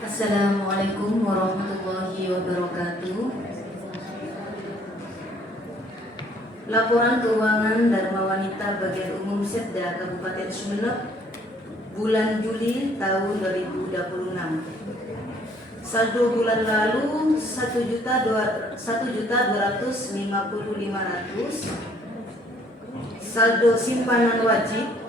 Assalamualaikum warahmatullahi wabarakatuh. Laporan keuangan Dharma Wanita Bagian Umum Setda Kabupaten Sumeneb bulan Juli tahun 2026. Saldo bulan lalu 1.250.500. Saldo simpanan wajib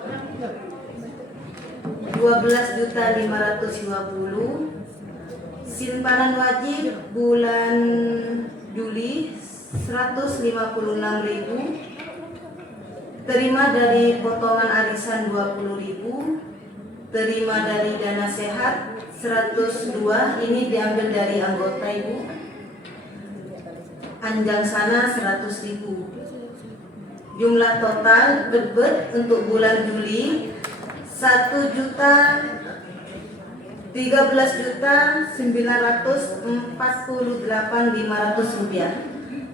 12.550. Simpanan wajib bulan Juli 156.000. Terima dari potongan arisan 20.000. Terima dari dana sehat 102. Ini diambil dari anggota Ibu. Anjang sana 100.000. Jumlah total debet untuk bulan Juli 1.013.948.500 rupiah.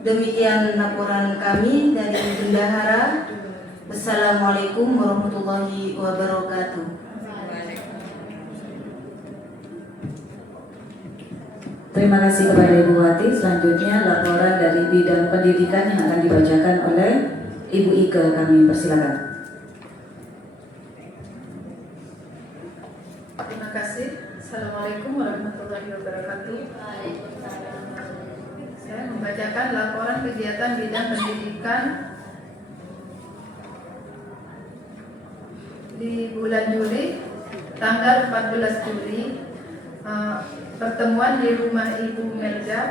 Demikian laporan kami dari Bendahara. Wassalamualaikum warahmatullahi wabarakatuh. Terima kasih kepada Ibu Wati. Selanjutnya laporan dari bidang pendidikan yang akan dibacakan oleh Ibu Ike. Kami persilakan. Terima kasih. Assalamualaikum warahmatullahi wabarakatuh. Saya membacakan laporan kegiatan bidang pendidikan di bulan Juli, tanggal 14 Juli. Pertemuan di rumah Ibu Melda.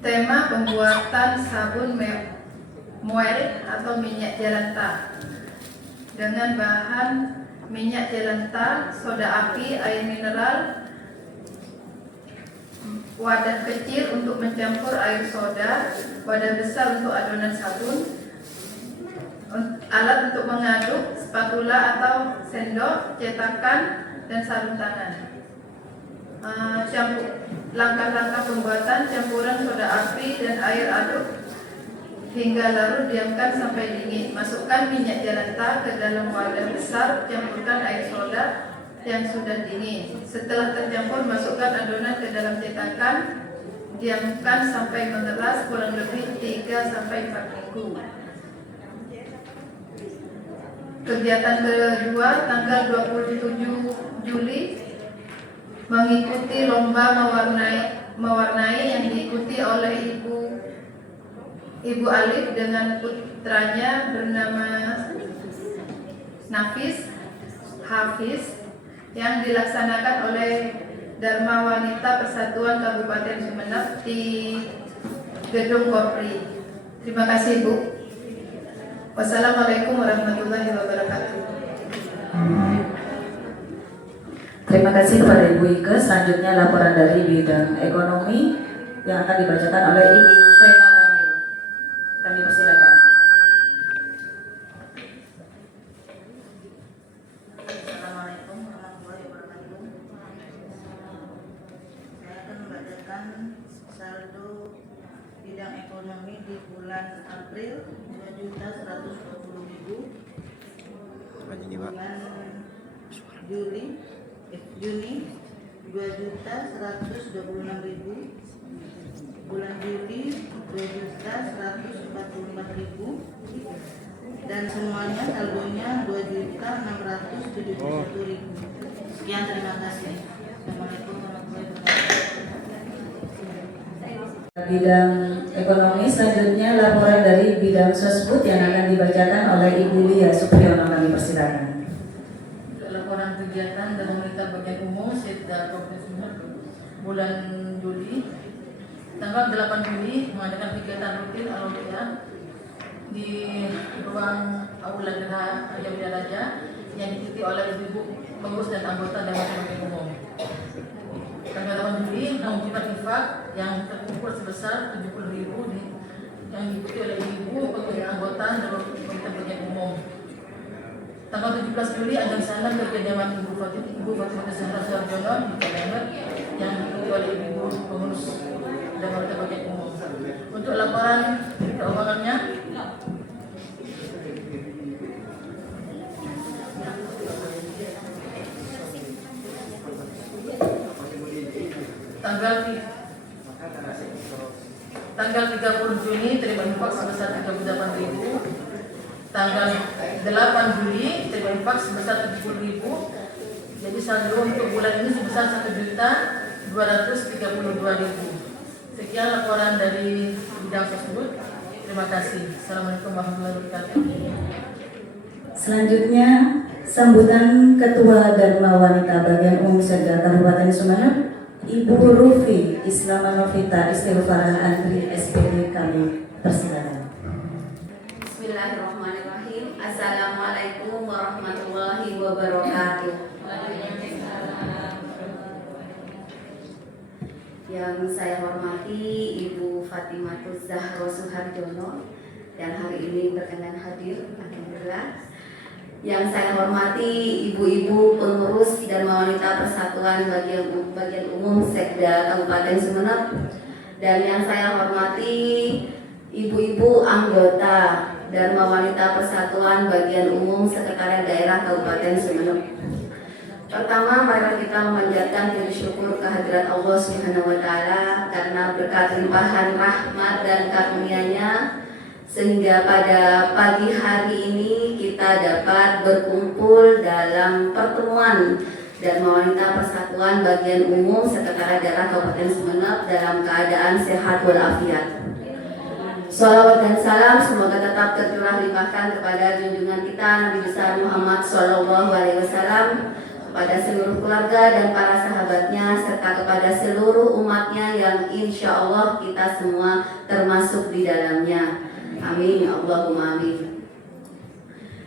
Tema pembuatan sabun moel atau minyak jelantah dengan bahan minyak jelantah, soda api, air mineral, wadah kecil untuk mencampur air soda, wadah besar untuk adonan sabun, alat untuk mengaduk, spatula atau sendok, cetakan, dan sarung tangan. Langkah-langkah pembuatan: campuran soda api dan air aduk hingga larut, diamkan sampai dingin. Masukkan minyak jelantah ke dalam wadah besar, campurkan air soda yang sudah dingin. Setelah tercampur, masukkan adonan ke dalam cetakan, diamkan sampai mengeras kurang lebih 3-4 minggu. Kegiatan kedua, tanggal 27 Juli, mengikuti lomba mewarnai yang diikuti oleh Ibu Alif dengan putranya bernama Nafis Hafiz, yang dilaksanakan oleh Dharma Wanita Persatuan Kabupaten Sumeneb di Gedung Kopri. Terima kasih, Bu. Wassalamualaikum warahmatullahi wabarakatuh. Terima kasih kepada Ibu Ike. Selanjutnya laporan dari bidang ekonomi yang akan dibacakan oleh Ibu Vena Kamil. Kami persilakan. Assalamualaikum warahmatullahi wabarakatuh. Saya akan membacakan saldo bidang ekonomi di bulan April 2.120.000. Bulan Juni 2.126.000. Bulan Juli 2.144.000. Dan semuanya saldonya 2.671.000. Sekian, terima kasih. Assalamualaikum warahmatullahi wabarakatuh. Bidang ekonomi selanjutnya laporan dari bidang sosbud yang akan dibacakan oleh Ibu Lia Supriyono. Kami persilakan. Laporan kegiatan dan pemerintah bagian umum Setda Provinsi Sumeneb bulan Juli, tanggal 8 Juli mengadakan kegiatan rutin alumni di ruang Aula Geraha Ayam Raja yang diikuti oleh ibu-ibu pengurus dan anggota Dewan Bagian Umum. Tanggal 8 Juli mengumumkan infak yang terkumpul sebesar 70.000 yang diikuti oleh ibu-ibu pengurus anggota Dewan Bagian Umum. Tanggal 17 Juli ada sana ke kediaman Ibu Fatimah Zahra Suarjono di Palembang yang diikuti oleh ibu pengurus Dewan Bagian Umum. Untuk laporan keuangannya, tanggal 30 Juni terima infak sebesar 38.000. Tanggal 8 Juli terima infak sebesar 70.000. Jadi saldo untuk bulan ini sebesar 1.232.000. Sekian laporan dari bidang tersebut. Terima kasih. Assalamualaikum warahmatullahi wabarakatuh. Selanjutnya, sambutan Ketua Dharma Wanita Bagian Umum Sekda Kabupaten Sumeneb, Ibu Rufi Islama Novita Istighfarah Andri SPD, kami persilakan. Bismillahirrahmanirrahim. Assalamualaikum warahmatullahi wabarakatuh. Yang saya hormati Ibu Fatimatuz Zahro Suharjono yang hari ini berkenan hadir, alhamdulillah. Yang saya hormati ibu-ibu pengurus Dharma Wanita Persatuan Bagian Umum Sekda Kabupaten Sumeneb, dan yang saya hormati ibu-ibu anggota Dharma Wanita Persatuan Bagian Umum Sekretariat Daerah Kabupaten Sumeneb. Pertama, mari kita memanjatkan puji syukur kehadirat Allah Subhanahu wa taala karena berkat limpahan rahmat dan karunia-Nya sehingga pada pagi hari ini kita dapat berkumpul dalam pertemuan Dharma Wanita Persatuan Bagian Umum Sekretariat Daerah Kabupaten Sumeneb dalam keadaan sehat walafiat. Shalawat dan salam semoga tetap tercurah limpahkan kepada junjungan kita Nabi besar Muhammad SAW, kepada seluruh keluarga dan para sahabatnya, serta kepada seluruh umatnya yang insya Allah kita semua termasuk di dalamnya. Amin ya Allahumma amin.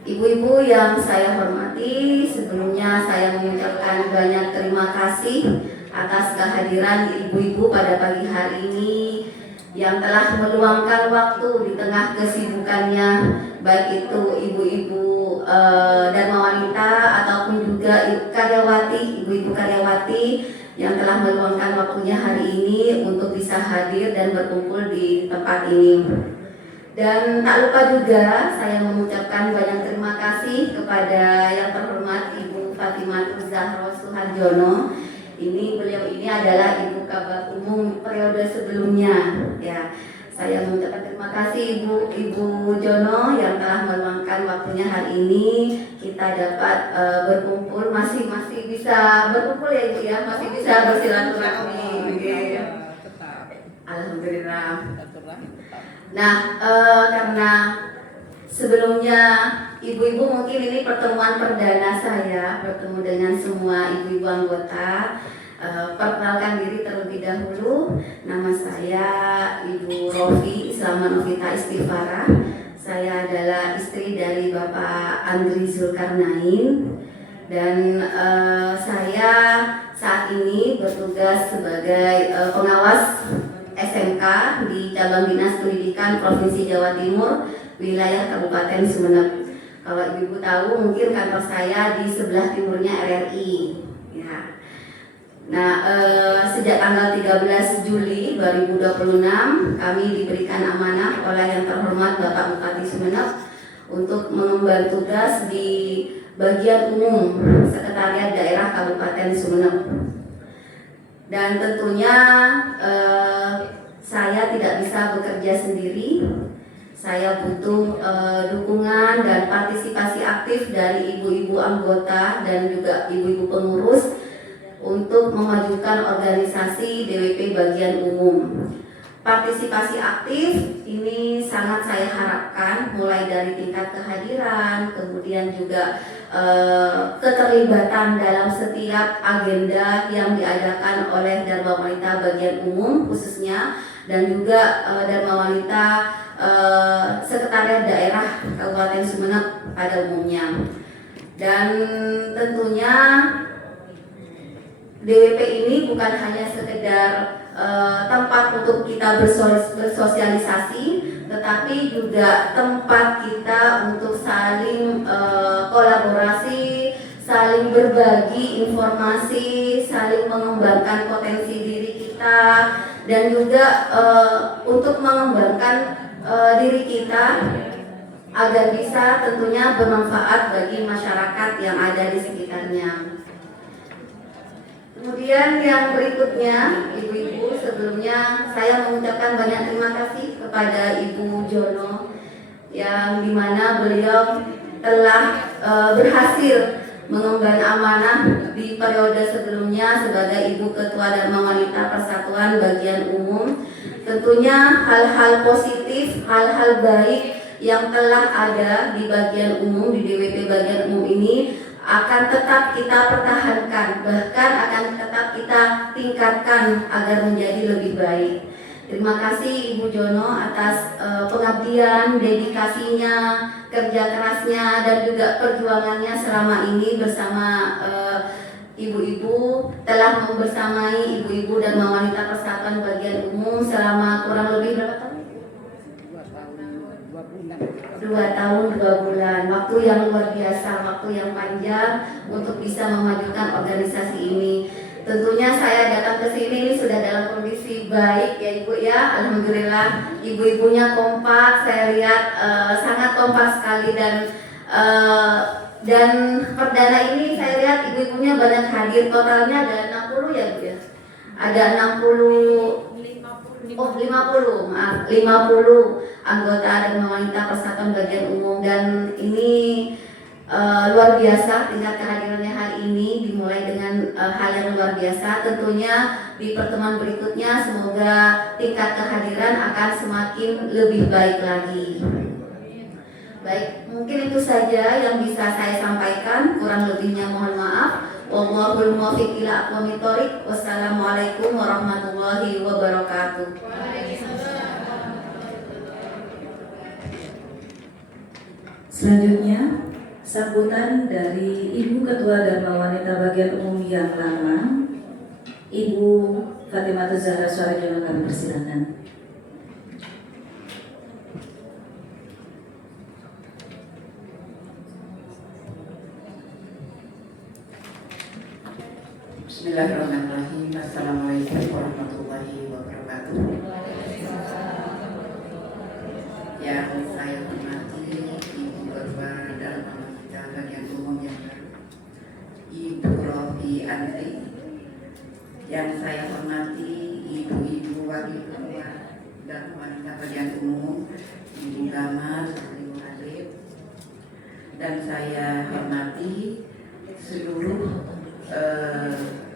Ibu-ibu yang saya hormati, sebelumnya saya mengucapkan banyak terima kasih atas kehadiran ibu-ibu pada pagi hari ini yang telah meluangkan waktu di tengah kesibukannya, baik itu ibu-ibu Dharma Wanita ataupun juga ibu-ibu karyawati yang telah meluangkan waktunya hari ini untuk bisa hadir dan berkumpul di tempat ini. Dan tak lupa juga saya mengucapkan banyak terima kasih kepada yang terhormat Ibu Fatimatuz Zahro Suharjono. Beliau ini adalah Ibu Kabak Umum periode sebelumnya. Ya, saya mengucapkan terima kasih Ibu Jono yang telah meluangkan waktunya hari ini. Kita dapat berkumpul, masih bisa berkumpul ya Ibu ya, masih bisa bersilaturahmi. Alhamdulillah. Nah, karena sebelumnya ibu-ibu mungkin ini pertemuan perdana saya bertemu dengan semua ibu-ibu anggota. Perkenalkan diri terlebih dahulu. Nama saya Ibu Rofi Islama Novita Istighfarah. Saya adalah istri dari Bapak Andri Zulkarnain, dan saya saat ini bertugas sebagai pengawas SMK di Cabang Dinas Pendidikan Provinsi Jawa Timur, wilayah Kabupaten Sumeneb. Kalau ibu tahu, mungkin kantor saya di sebelah timurnya RRI. Ya. Nah, sejak tanggal 13 Juli 2026 kami diberikan amanah oleh yang terhormat Bapak Bupati Sumeneb untuk mengemban tugas di bagian umum Sekretariat Daerah Kabupaten Sumeneb. Dan tentunya saya tidak bisa bekerja sendiri. Saya butuh dukungan dan partisipasi aktif dari ibu-ibu anggota dan juga ibu-ibu pengurus untuk memajukan organisasi DWP bagian umum. Partisipasi aktif ini sangat saya harapkan mulai dari tingkat kehadiran, kemudian juga keterlibatan dalam setiap agenda yang diadakan oleh Dharma Wanita bagian umum khususnya, dan juga Dharma Wanita Sekretariat Daerah Kabupaten Sumeneb pada umumnya. Dan tentunya DWP ini bukan hanya sekedar tempat untuk kita bersosialisasi, tetapi juga tempat kita untuk saling kolaborasi, saling berbagi informasi, saling mengembangkan potensi diri kita, dan juga untuk mengembangkan diri kita agar bisa tentunya bermanfaat bagi masyarakat yang ada di sekitarnya. Kemudian yang berikutnya, ibu Ibu, sebelumnya saya mengucapkan banyak terima kasih kepada Ibu Jono yang dimana beliau telah berhasil mengemban amanah di periode sebelumnya sebagai Ibu Ketua Dharma Wanita Persatuan Bagian Umum. Tentunya hal-hal positif, hal-hal baik yang telah ada di bagian umum, di DWP bagian umum ini akan tetap kita pertahankan, bahkan akan tetap kita tingkatkan agar menjadi lebih baik. Terima kasih Ibu Jono atas pengabdian, dedikasinya, kerja kerasnya, dan juga perjuangannya selama ini bersama ibu-ibu, telah membersamai ibu-ibu dan wanita Persatuan Bagian Umum selama kurang lebih berapa tahun? 2 tahun 2 bulan, waktu yang luar biasa, waktu yang panjang untuk bisa memajukan organisasi ini. Tentunya saya datang ke sini ini sudah dalam kondisi baik ya Ibu ya, alhamdulillah ibu-ibunya kompak, saya lihat sangat kompak sekali dan perdana ini saya lihat ibu-ibunya banyak hadir, totalnya ada 60 ya Bu ya, ada 50 anggota dan wanita Persatuan Bagian Umum, dan ini luar biasa tingkat kehadirannya hari ini dimulai dengan hal yang luar biasa. Tentunya di pertemuan berikutnya semoga tingkat kehadiran akan semakin lebih baik lagi. Baik, mungkin itu saja yang bisa saya sampaikan, kurang lebihnya mohon maaf. Wallahul muwaffiq ila aqwamit thoriq. Wassalamualaikum warahmatullahi wabarakatuh. Selanjutnya, sambutan dari Ibu Ketua Dharma Wanita Bagian Umum yang lama, Ibu Fatimatul Zahra Suharjono, kami persilakan. Bismillahirrahmanirrahim. Assalamualaikum warahmatullahi wabarakatuh. Yang saya hormati Ibu Ketua Dharma Wanita Bagian Umum yang baru, Ibu Rofi Andri. Yang saya hormati Ibu-Ibu Wakil Ketua Dharma Wanita Bagian Umum, Ibu Gama Ibu Halid. Dan saya hormati seluruh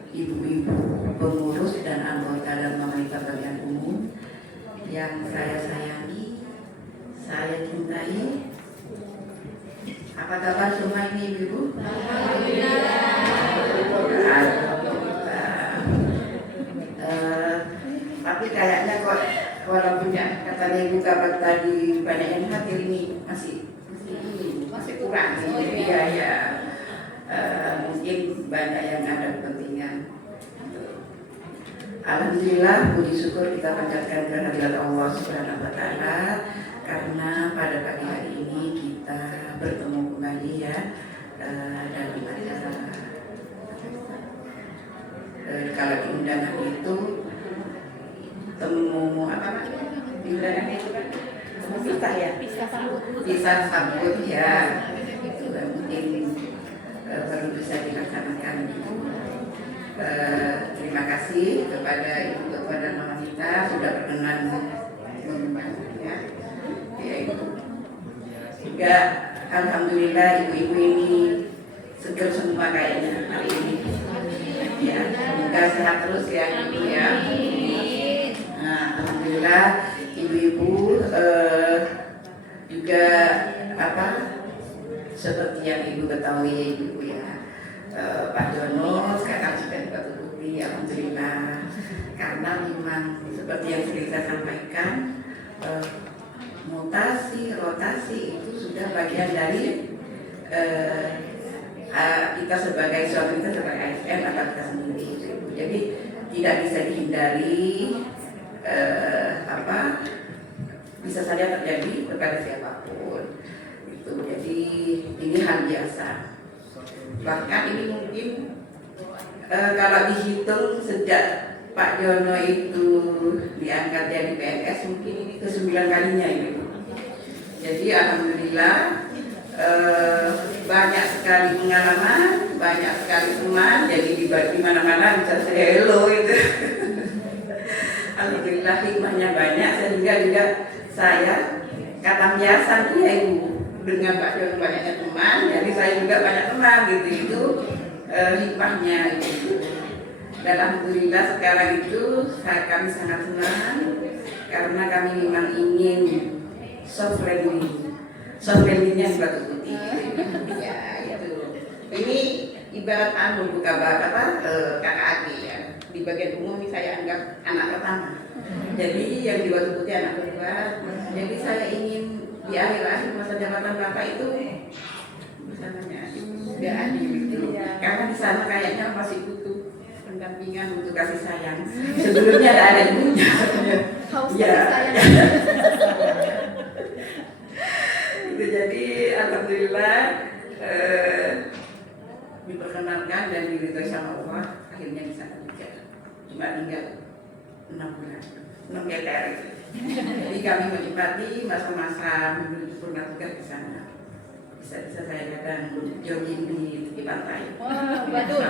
ibu-ibu pengurus dan anggota Dharma Wanita Bagian Umum yang saya sayangi, saya cintai. Apa kabar semua ini ibu-ibu? Tapi kayaknya kok walaupun ya katanya ibu kabar tadi banyak yang hadir ini masih kurang sih. Ya. Mungkin banyak yang ada kepentingan. Alhamdulillah, puji syukur kita panjatkan kehadirat Allah Subhanahu wa Ta'ala, karena pada pagi hari ini kita bertemu kembali ya dalam acara kalau di undangan itu temu apa di undangan itu kan pisah ya, pisah sambut ya, mungkin baru bisa dilaksanakan. Terima kasih kepada Ibu Ketua Dharma Wanita sudah berkenan membantunya. Ya, Ibu. Juga alhamdulillah ibu-ibu ini seger semua kayaknya hari ini. Ya, semoga sehat terus ya Ibu ya. Nah, alhamdulillah ibu-ibu juga seperti yang Ibu ketahui ya Ibu ya, Pak Jono sekarang sudah ditutupi alhamdulillah, karena memang seperti yang sering saya sampaikan, mutasi, rotasi itu sudah bagian dari kita sebagai suami, kita sebagai ASN atau kita sendiri itu. Jadi tidak bisa dihindari, bisa saja terjadi kepada siapapun. Jadi ini hal biasa. Bahkan ini mungkin kalau dihitung sejak Pak Jono itu diangkat jadi PNS, mungkin ini ke-9 kalinya ini. Jadi alhamdulillah banyak sekali pengalaman, banyak sekali teman. Jadi di mana-mana bisa saya hello gitu. alhamdulillah hikmahnya banyak sehingga juga saya kata biasa ya Ibu dengan Pak Jono banyaknya teman, jadi saya juga banyak teman gitu itu hikmahnya gitu. Dan alhamdulillah sekarang itu kami sangat senang karena kami memang ingin soft landing-nya di Batu Putih. Ya itu. Ini ibarat buka kakak adik ya. Di bagian umum ini saya anggap anak pertama. Jadi yang di Batu Putih anak kedua. Jadi saya ingin di akhir-akhir masa jabatan Bapak itu misalnya sudah adil gitu. Karena di sana kayaknya masih butuh pendampingan untuk kasih sayang. Sebelumnya ada ibunya. Ya. Itu jadi alhamdulillah diperkenalkan dan diridhoi sama Allah akhirnya di sana juga. Cuma tinggal 6 bulan, 6 meter. Jadi kami menikmati masa-masa menuju purna tugas di sana. Bisa saya kadang jogging di tepi pantai. Betul.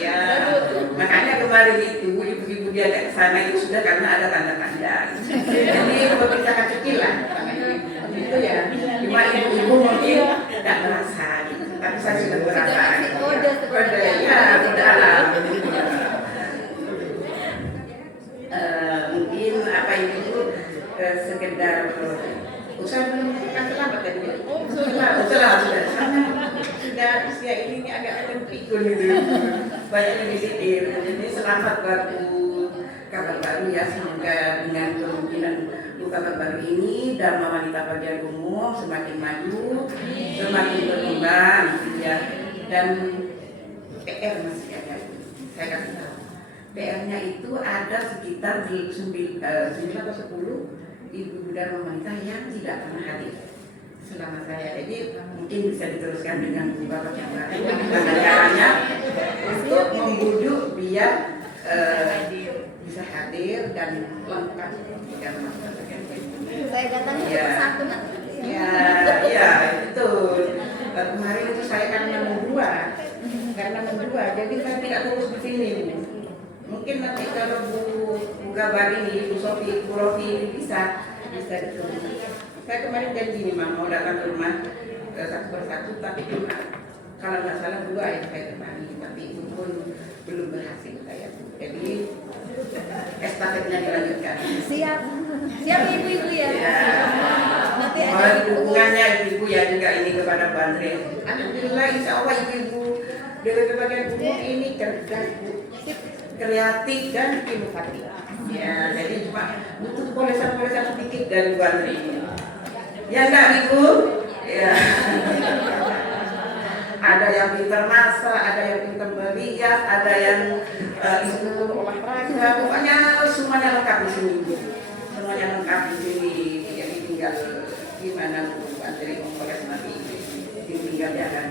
Ya, makanya kemarin itu ibu-ibu diajak ke sana itu sudah karena ada tanda-tanda. Jadi pemerintah kecil lah, itu ya. Cuma ibu-ibu mungkin tidak merasa, gitu. Tapi saya sudah merasa. Kode, ya, dalam. Mungkin apa itu sekedar usaha belum kan terlambat tadi ya. Sudah usia ini agak pikun gitu. Banyak yang disitir. Jadi selamat baru kabar baru ya, semoga dengan kemungkinan kabar baru ini Dharma Wanita Bagian Umum semakin maju, semakin berkembang ya. Dan PR masih ada. Saya kasih tahu. PR-nya itu ada sekitar 9 atau 10 ibu Dharma Wanita yang tidak pernah hadir selama saya. Jadi mungkin bisa diteruskan dengan Bapak yang baru. Bagaimana caranya untuk membujuk biar bisa hadir dan lengkap di Dharma Wanita. Saya datangnya Ya. satu nanti. Ya, itu. Kemarin itu saya karena mendua, jadi saya tidak fokus di sini. Mungkin nanti kalau Bu Gabar ini, Bu Sofi, Bu Rofi bisa ditunggu. Saya kemarin janji nih mau datang ke rumah satu persatu, tapi cuma kalau nggak salah 2 yang saya temani, tapi itu pun belum berhasil saya. Jadi estafetnya dilanjutkan. Siap ibu-ibu ya. Nanti ada Mohon dukungannya ibu ya juga ini kepada Bu Andre. Alhamdulillah insya Allah ibu-ibu DPP Bagian Umum ini cerdas, kreatif dan inovatif. Ya, jadi cuma butuh polesan-polesan sedikit dari Bu Andre. Ya enggak ibu? Ya. Ada yang pintar masak, ada yang pintar merias, ada yang instruktur olahraga. Pokoknya semuanya lengkap di sini. Semuanya lengkap di sini. Jadi tinggal gimana Bu Andre mempoles nanti tinggal jalan.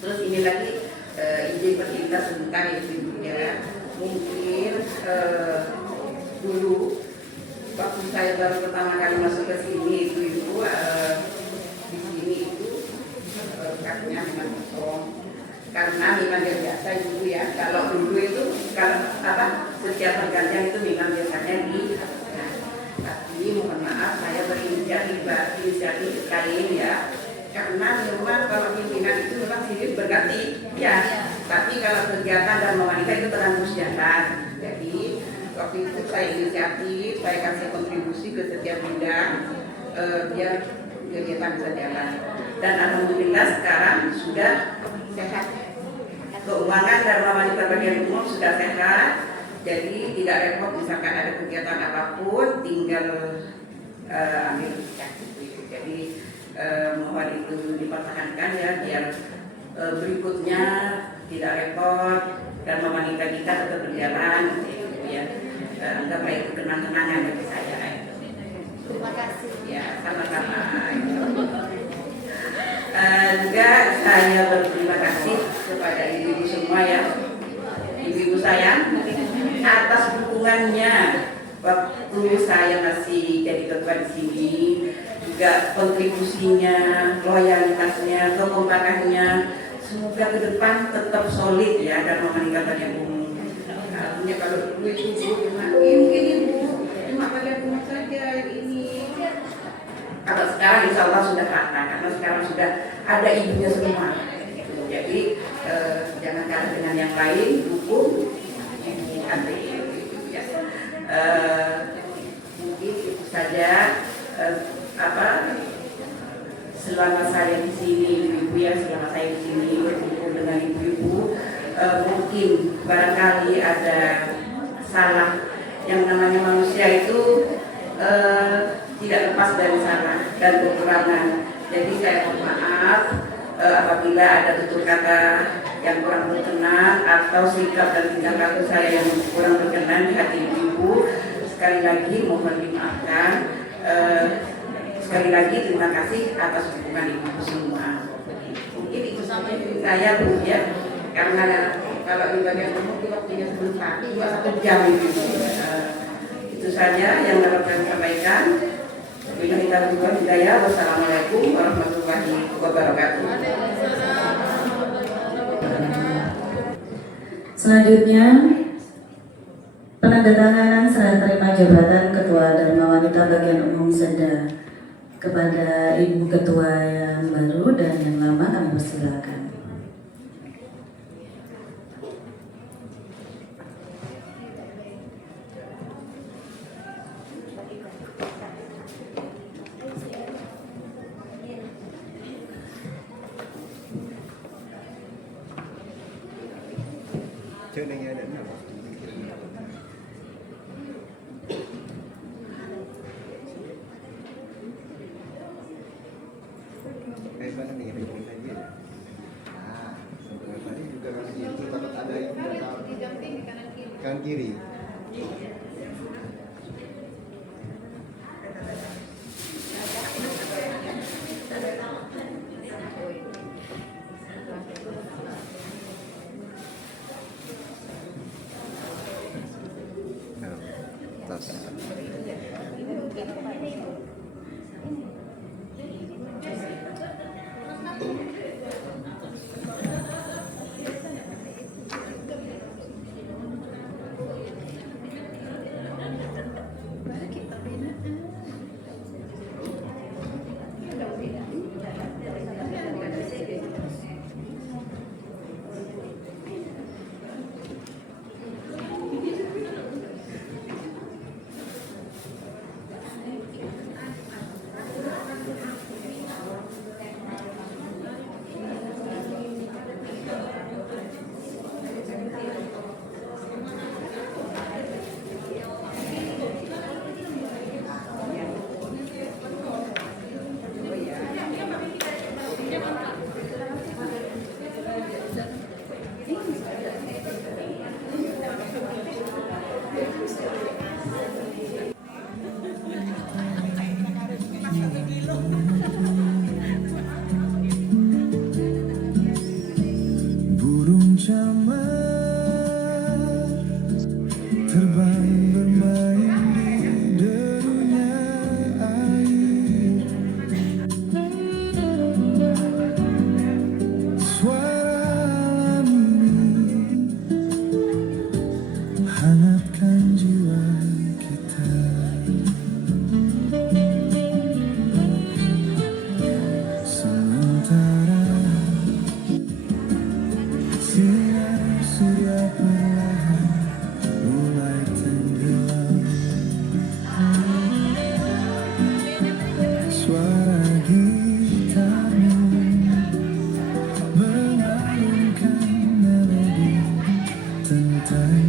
Terus ini lagi izin bercerita sebentar ibu ya. Mungkin dulu waktu saya baru pertama kali masuk ke sini itu ibu di sini itu kakinya memang kosong karena memang biasa ibu ya. Kalau dulu itu kalau setiap pergantian itu memang biasanya di tapi mohon maaf saya berinisiatif lain ya. Karena memang kalau pimpinan itu memang silih berganti ya. Tapi kalau kegiatan Dharma Wanita itu terus jalan. Jadi waktu itu saya inisiatif, saya kasih kontribusi ke setiap bidang biar kegiatan bisa jalan. Dan alhamdulillah sekarang sudah sehat. Keuangan Dharma Wanita Bagian Umum sudah sehat. Jadi tidak repot misalkan ada kegiatan apapun tinggal ambil gitu. Jadi mohon itu dipertahankan ya biar berikutnya tidak repot dan wanita kita tetap berjalan gitu ya. Anggap itu kenang-kenangan bagi saya. Terima kasih. Ya, sama-sama. Juga saya berterima kasih kepada ibu-ibu semua ya, ibu-ibu sayang atas dukungannya waktu saya masih jadi ketua di sini. Juga kontribusinya, loyalitasnya, kekompakannya, semoga ke depan tetap solid ya dan meninggalkan yang umum. Artinya kalau dulu itu mungkin ibu sekarang insya Allah sudah rata karena sekarang sudah ada ibunya semua. Jadi jangan kalah dengan yang lain, dukung ibu Andri. Ya. Mungkin itu saja selama saya di sini, ibu-ibu ya, selama saya di sini berkumpul dengan ibu-ibu, mungkin barangkali ada salah. Yang namanya manusia itu tidak lepas dari salah dan kekurangan. Jadi saya mohon maaf apabila ada tutur kata yang kurang berkenan atau sikap dan tingkah laku saya yang kurang berkenan di hati ibu. Sekali lagi mohon dimaafkan. Sekali lagi terima kasih atas dukungan ibu semua. Mungkin itu saja dari saya Bu ya, karena kalau di bagian umum waktunya sebelum pagi 1 jam itu. Itu saja yang dapat kami sampaikan. Wabillahi taufiq wal hidayah. Wassalamualaikum warahmatullahi wabarakatuh. Selanjutnya, penandatanganan serah terima jabatan Ketua Dharma Wanita Bagian Umum Seda kepada Ibu Ketua yang baru dan yang lama kami persilakan. Trước đây nghe đến nào? Kayak mana nih yang tadi? Tadi juga kan itu dapat ada yang kanan kiri. Burung camar terbang bermain di derunya air. Suara alam ini hangatkan jiwa kita. Sementara sinar surya perlahan mulai tenggelam, suara gitarmu mengalunkan melodi tentang